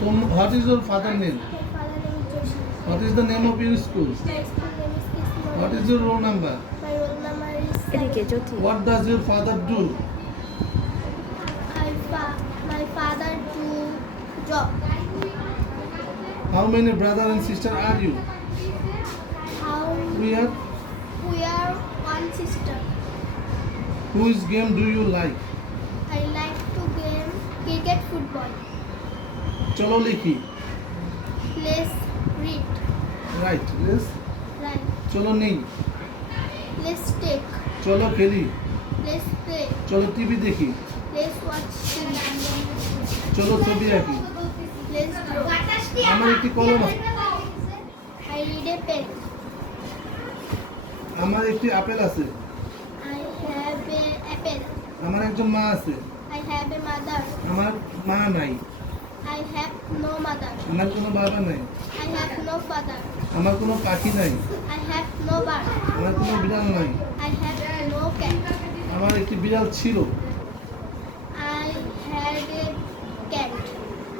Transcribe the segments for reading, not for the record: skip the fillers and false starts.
What is your father name? My father name is Joshi. What is the name of your school? My school name is Kismori. What is your roll number? My roll number is এদিকে 7. জ্যোতি What does your father do? My father do job. How many brother and sister are you? How We are one sister. Whose game do you like? I like to game cricket, football. চলো লিখি। Let's read. Right. Let's Write. চলো নেই। Let's take. চলো খেলি। Let's play. চলো TV দেখি। Let's watch TV. চলো ছবি আঁকি। Let's draw. আমার একটি কলম আছে। I read a pen. আমার একটি আপেল আছে। I have a apple. আমার একজন মা আছে। I have a mother. আমার মা নাই। I have no mother. আমার কোনো বাবা নাই। I have no father. আমার কোনো পাখি নাই। I have no bird. আমার কোনো বিড়াল নাই। I have no cat. আমার একটি বিড়াল ছিল। I had a cat.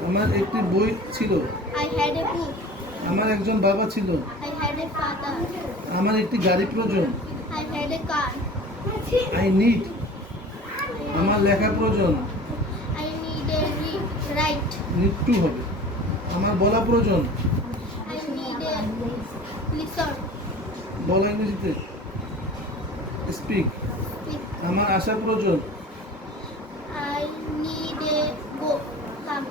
আমার একটি বই ছিল। I had a book. আমার একজন বাবা ছিল। I had a father. আমার একটি গাড়ি প্রয়োজন। I had a car. I need. আমার লেখা প্রয়োজন। I need a write. Need to হবে। আমার বলা প্রয়োজন। I need a listen. বলা ইংরেজিতে স্পিক। Speak. আমার আসা প্রয়োজন। I need a go. Come.